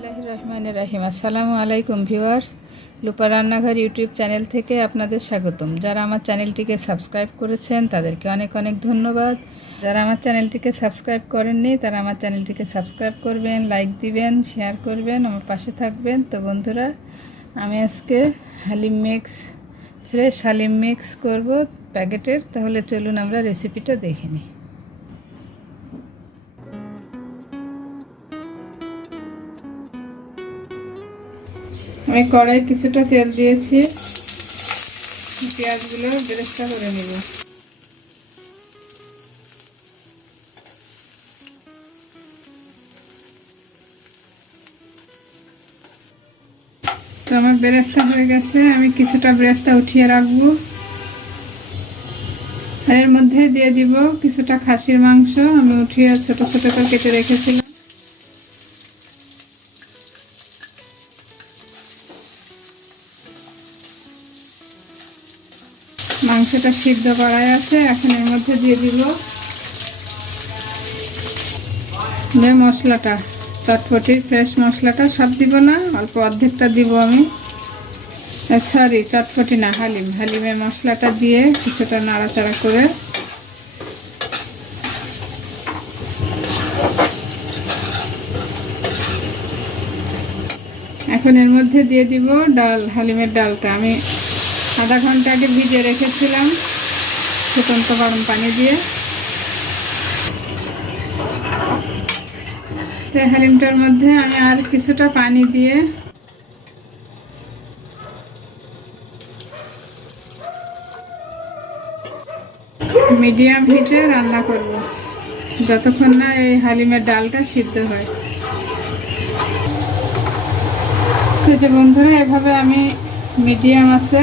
বিসমিল্লাহির রহমানির রহিম। আসসালামু আলাইকুম ভিউয়ার্স, লুপা রান্নাঘর ইউটিউব চ্যানেল থেকে আপনাদের স্বাগতম। যারা আমার চ্যানেলটিকে সাবস্ক্রাইব করেছেন তাদেরকে অনেক অনেক ধন্যবাদ। যারা আমার চ্যানেলটিকে সাবস্ক্রাইব করেননি তারা আমার চ্যানেলটিকে সাবস্ক্রাইব করবেন, লাইক দিবেন, শেয়ার করবেন, আমার পাশে থাকবেন। তো বন্ধুরা, আমি আজকে haleem mix, fresh haleem mix করব প্যাকেটের। তাহলে চলুন আমরা রেসিপিটা দেখে নিই। আমি কড়াই কিছুটা তেল দিয়েছি, পেঁয়াজগুলো বেরেস্তা করে নেব। তো আমার বেরেস্তা হয়ে গেছে, আমি কিছুটা বেরেস্তা উঠিয়ে রাখবো। আর এর মধ্যে দিয়ে দিব কিছুটা খাসির মাংস, আমি উঠিয়ে ছোট ছোট করে কেটে রেখেছিলাম। মাংসটা সিদ্ধ করাই আছে, এখন এর মধ্যে দিয়ে দিব যে মশলাটা, চটপটির ফ্রেশ মশলাটা। সব দিব না, অল্প অর্ধেকটা দিব আমি। সরি, চটপটি না, হালিমের মশলাটা দিয়ে কিছুটা নাড়াচাড়া করে এখন এর মধ্যে দিয়ে দিব ডাল, হালিমের ডালটা আমি আধা ঘন্টা আগে ভিজিয়ে রেখেছিলাম ফুটন্ত গরম পানি দিয়ে। তো হালিমটার মধ্যে আমি আর কিছুটা পানি দিয়ে মিডিয়াম হিটে রান্না করব যতক্ষণ না এই হালিমের ডালটা সিদ্ধ হয়। তো যে বন্ধুরা, এভাবে আমি মিডিয়াম আছে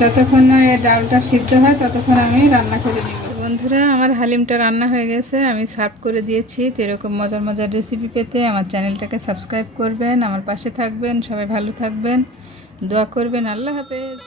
যতক্ষণ না এই ডালটা সিদ্ধ হয় ততক্ষণ আমি রান্না করে নিব। বন্ধুরা, আমার হালিমটা রান্না হয়ে গেছে, আমি সার্ভ করে দিয়েছি। তো এরকম মজার মজার রেসিপি পেতে আমার চ্যানেলটাকে সাবস্ক্রাইব করবেন, আমার পাশে থাকবেন। সবাই ভালো থাকবেন, দোয়া করবেন। আল্লাহ হাফেজ।